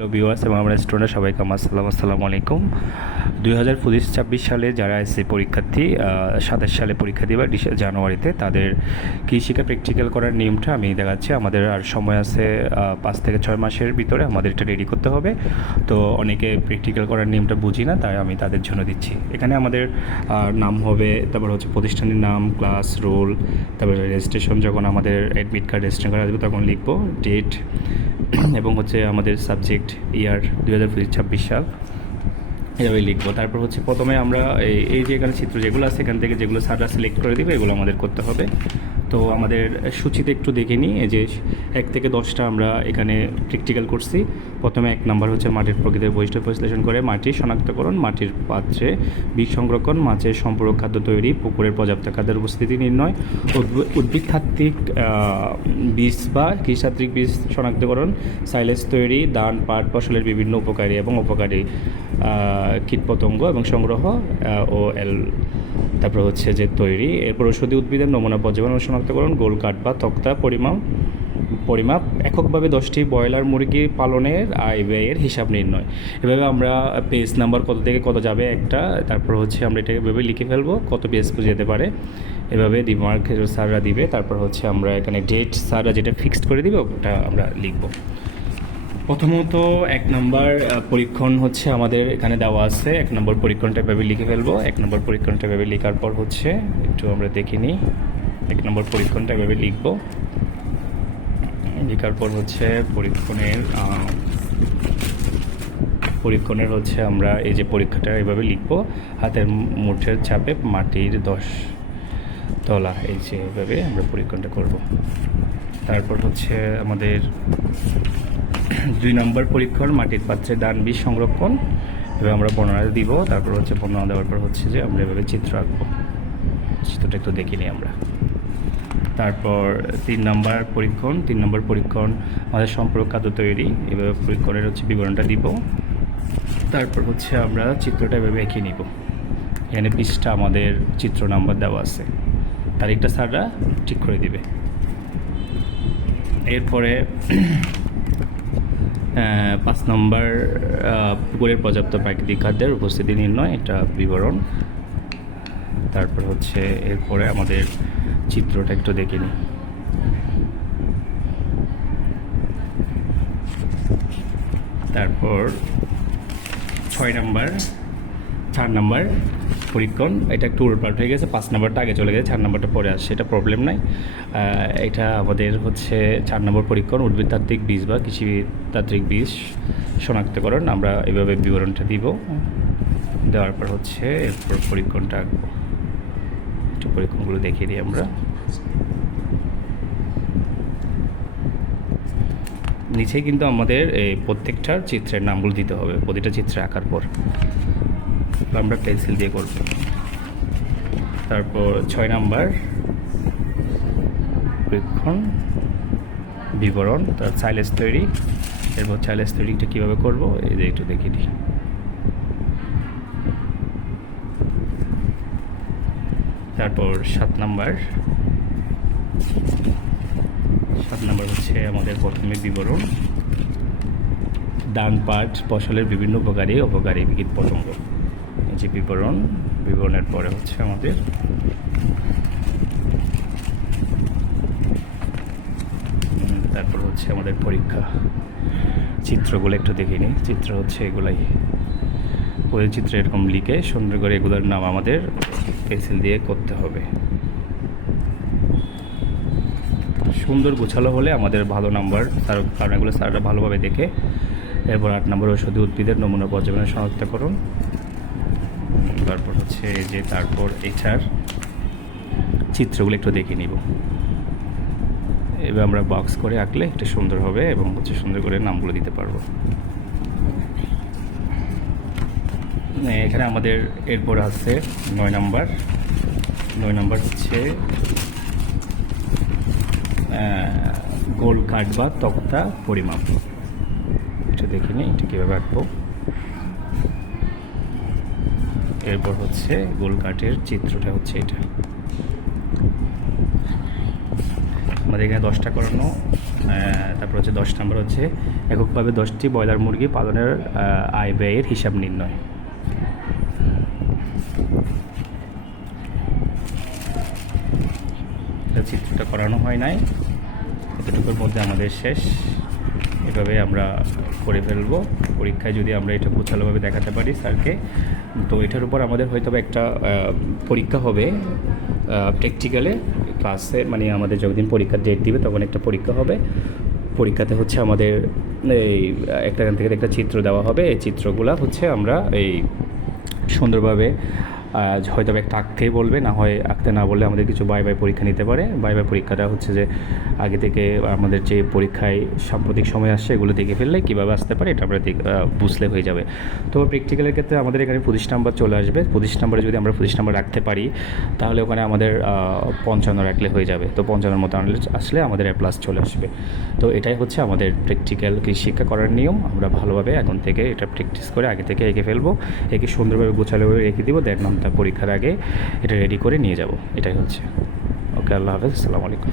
Hello viewers এবং আমরা student সবাইকে আসসালামু আলাইকুম। 2025-26 সালে যারা এসএসসি পরীক্ষার্থী 27 সালে পরীক্ষা দিবে জানুয়ারিতে, তাদের কৃষিকা প্র্যাকটিক্যাল করার নিয়মটা আমি দেখাচ্ছি। আমাদের আর সময় আছে 5 থেকে 6 মাসের ভিতরে আমাদের এটা রেডি করতে হবে। তো অনেকে প্র্যাকটিক্যাল করার নিয়মটা বুঝি না, তাই আমি তাদের জন্য দিচ্ছি। এখানে আমাদের নাম হবে, তারপর হচ্ছে প্রতিষ্ঠানের নাম, ক্লাস, রোল, তারপরে রেজিস্ট্রেশন, যখন আমাদের অ্যাডমিট কার্ড রেজিস্ট্রেশন করা আসবে তখন লিখবো ডেট, এবং হচ্ছে আমাদের সাবজেক্ট ইয়ার 2026 সাল, এভাবে লিখবো। তারপর হচ্ছে প্রথমে আমরা এই যে এখানে চিত্র যেগুলো আছে এখান থেকে যেগুলো স্যাররা সিলেক্ট করে দেবে এগুলো আমাদের করতে হবে। তো আমাদের সূচিতে একটু দেখে নিই, এই যে 1 থেকে 10টা আমরা এখানে প্র্যাকটিক্যাল করছি। প্রথমে 1 নাম্বার হচ্ছে মাটির প্রকৃতির বৈশিষ্ট্য বিশ্লেষণ করে মাটির শনাক্তকরণ, মাটির পাত্রে বীজ সংরক্ষণ, মাছের সম্পূরক খাদ্য তৈরি, পুকুরের পর্যাপ্ত খাদ্যের উপস্থিতি নির্ণয়, উদ্ভিদতাত্ত্বিক বীজ বা কৃষিতাত্ত্বিক বীজ শনাক্তকরণ, সাইলেজ তৈরি, ধান, পাট ফসলের বিভিন্ন উপকারী এবং অপকারী কীটপতঙ্গ এবং সংগ্রহ তারপর হচ্ছে যে তৈরি। এরপর ঔষধি উদ্ভিদের নমুনা পর্যবেক্ষণ শনাক্তকরণ, গোল কাঠ বা তক্তা পরিমাপ, এককভাবে 10টি ব্রয়লার মুরগি পালনের আয় ব্যয়ের হিসাব নির্ণয়। এভাবে আমরা পেজ নাম্বার কত থেকে কত যাবে একটা, তারপর হচ্ছে আমরা এটাকে এভাবে লিখে ফেলবো কত পেজ যেতে পারে, এভাবে মার্ক স্যাররা দিবে। তারপর হচ্ছে আমরা এখানে ডেট স্যাররা যেটা ফিক্সড করে দিবে ওটা আমরা লিখবো। প্রথমত 1 নম্বর পরীক্ষণ হচ্ছে আমাদের এখানে দেওয়া আছে। 1 নম্বর পরীক্ষণটা এভাবে লিখে ফেলবো। 1 নম্বর পরীক্ষণটা এভাবে লেখার পর হচ্ছে একটু আমরা দেখে নিই। 1 নম্বর পরীক্ষণটা এভাবে লিখবো। লেখার পর হচ্ছে পরীক্ষণের হচ্ছে আমরা এই যে পরীক্ষাটা এভাবে লিখবো, হাতের মুঠের চাপে মাটির 10 তলা, এই যে এভাবে আমরা পরীক্ষণটা করব। তারপর হচ্ছে আমাদের 2 নম্বর পরীক্ষণ মাটির পাত্রে ধান বীজ সংরক্ষণ, এভাবে আমরা বর্ণনা দিব। তারপর হচ্ছে বর্ণনা দেওয়ার পর হচ্ছে যে আমরা এভাবে চিত্র আঁকবো। চিত্রটা একটু দেখে নিই আমরা। তারপর 3 নম্বর পরীক্ষণ আমাদের সম্পূরক খাদ্য তৈরি, এভাবে পরীক্ষণের হচ্ছে বিবরণটা দিব। তারপর হচ্ছে আমরা চিত্রটা এভাবে এঁকে নিব। এখানে পৃষ্ঠা আমাদের চিত্র নাম্বার দেওয়া আছে, তারিখটা স্যাররা ঠিক করে দিবে। এরপরে 5 নম্বর পুকুরের পর্যাপ্ত প্রাকৃতিক খাদ্যের উপস্থিতি নির্ণয়, এটা বিবরণ। তারপর হচ্ছে এরপরে আমাদের চিত্রটা একটু দেখে নিই। তারপর 4 নম্বর পরীক্ষণ, এটা একটু উল্টপাল্ট হয়ে গেছে। 5 নম্বরটা আগে চলে গেছে, 4 নম্বরটা পরে আসছে, এটা প্রবলেম নাই। এটা আমাদের হচ্ছে 4 নম্বর পরীক্ষণ উদ্ভিদতাত্ত্বিক বীজ বা কৃষিতাত্ত্বিক বীজ শনাক্তকরণ, আমরা এভাবে বিবরণটা দিব। দেওয়ার পর হচ্ছে এরপর পরীক্ষণটা আঁকবো। একটু পরীক্ষণগুলো দেখিয়ে দিই আমরা। নিচে কিন্তু আমাদের এই প্রত্যেকটার চিত্রের নামগুলো দিতে হবে প্রতিটা চিত্রে আঁকার পর, আমরা পেন্সিল দিয়ে করব। তারপর 6 নম্বর পরীক্ষণ বিবরণ, তার সাইলেজ তৈরি, এরপর সাইলেজ তৈরিটা কীভাবে করবো এই যে একটু দেখিয়ে দিই। তারপর 7 নম্বর হচ্ছে আমাদের প্রথমে বিবরণ, ধান পাট ফসলের বিভিন্ন উপকারী অপকারী কীটপতঙ্গ, এই যে বিবরণের পরে হচ্ছে আমাদের তারপর হচ্ছে আমাদের পরীক্ষা। চিত্রগুলো একটু দেখে নিই। চিত্র হচ্ছে এগুলাই, ওই চিত্রে এরকম লিখে সুন্দর করে এগুলোর নাম আমাদের পেন্সিল দিয়ে করতে হবে। সুন্দর গোছালো হলে আমাদের ভালো নাম্বার, কারণ এগুলো স্যাররা ভালোভাবে দেখে। এরপর 8 নম্বর ঔষধি উদ্ভিদের নমুনা পর্যবেক্ষণ শনাক্তকরণ। তারপর হচ্ছে যে তারপর এটার চিত্রগুলো একটু দেখে নিব। এবার আমরা বক্স করে আঁকলে একটু সুন্দর হবে এবং হচ্ছে সুন্দর করে নামগুলো দিতে পারবো। এখানে আমাদের এরপর আছে 9 নম্বর হচ্ছে গোল কাঠ বা তক্তা পরিমাপ, এটা দেখে নিই এটা কীভাবে আঁকবো। এরপর হচ্ছে গোল কাঠের চিত্রটা হচ্ছে এটা। আমাদের এখানে 10টা করানো তারপর হচ্ছে 10 নম্বর হচ্ছে এককভাবে 10টি ব্রয়লার মুরগি পালনের আয় ব্যয়ের হিসাব নির্ণয়। চিত্রটা করানো হয় নাই, এতটুকুর মধ্যে আমাদের শেষ। এভাবে আমরা করে ফেলবো। পরীক্ষায় যদি আমরা এটা গোছালোভাবে দেখাতে পারি স্যারকে, তো এটার উপর আমাদের হয়তো একটা পরীক্ষা হবে প্র্যাকটিক্যালে ক্লাসে, মানে আমাদের যতদিন পরীক্ষার ডেট দিবে তখন একটা পরীক্ষা হবে। পরীক্ষাতে হচ্ছে আমাদের এই একটা এখান থেকে একটা চিত্র দেওয়া হবে। এই চিত্রগুলা হচ্ছে আমরা এই সুন্দরভাবে হয়তো একটা আঁকতেই বলবে, না হয় আঁকতে না বললে আমাদের কিছু বাই পরীক্ষা নিতে পারে। বাই পরীক্ষাটা হচ্ছে যে আগে থেকে আমাদের যে পরীক্ষায় সাম্প্রতিক সময় আসছে এগুলো দেখে ফেললে কীভাবে আসতে পারে এটা আমরা বুঝলে হয়ে যাবে। তো প্র্যাকটিক্যালের ক্ষেত্রে আমাদের এখানে 25 নাম্বার চলে আসবে। 25 নাম্বারে যদি আমরা 25 নাম্বার রাখতে পারি তাহলে ওখানে আমাদের 55 রাখলে হয়ে যাবে। তো 55 মতো আসলে আমাদের A+ চলে আসবে। তো এটাই হচ্ছে আমাদের প্র্যাকটিক্যাল শিক্ষা করার নিয়ম। আমরা ভালোভাবে এখন থেকে এটা প্র্যাকটিস করে আগে থেকে এঁকে ফেলবো, এঁকে সুন্দরভাবে গোছালোভাবে রেখে দিব, দেন আমরা পরীক্ষার আগে এটা রেডি করে নিয়ে যাব। এটাই হচ্ছে। ওকে, আল্লাহ হাফেজ, আসসালামু আলাইকুম।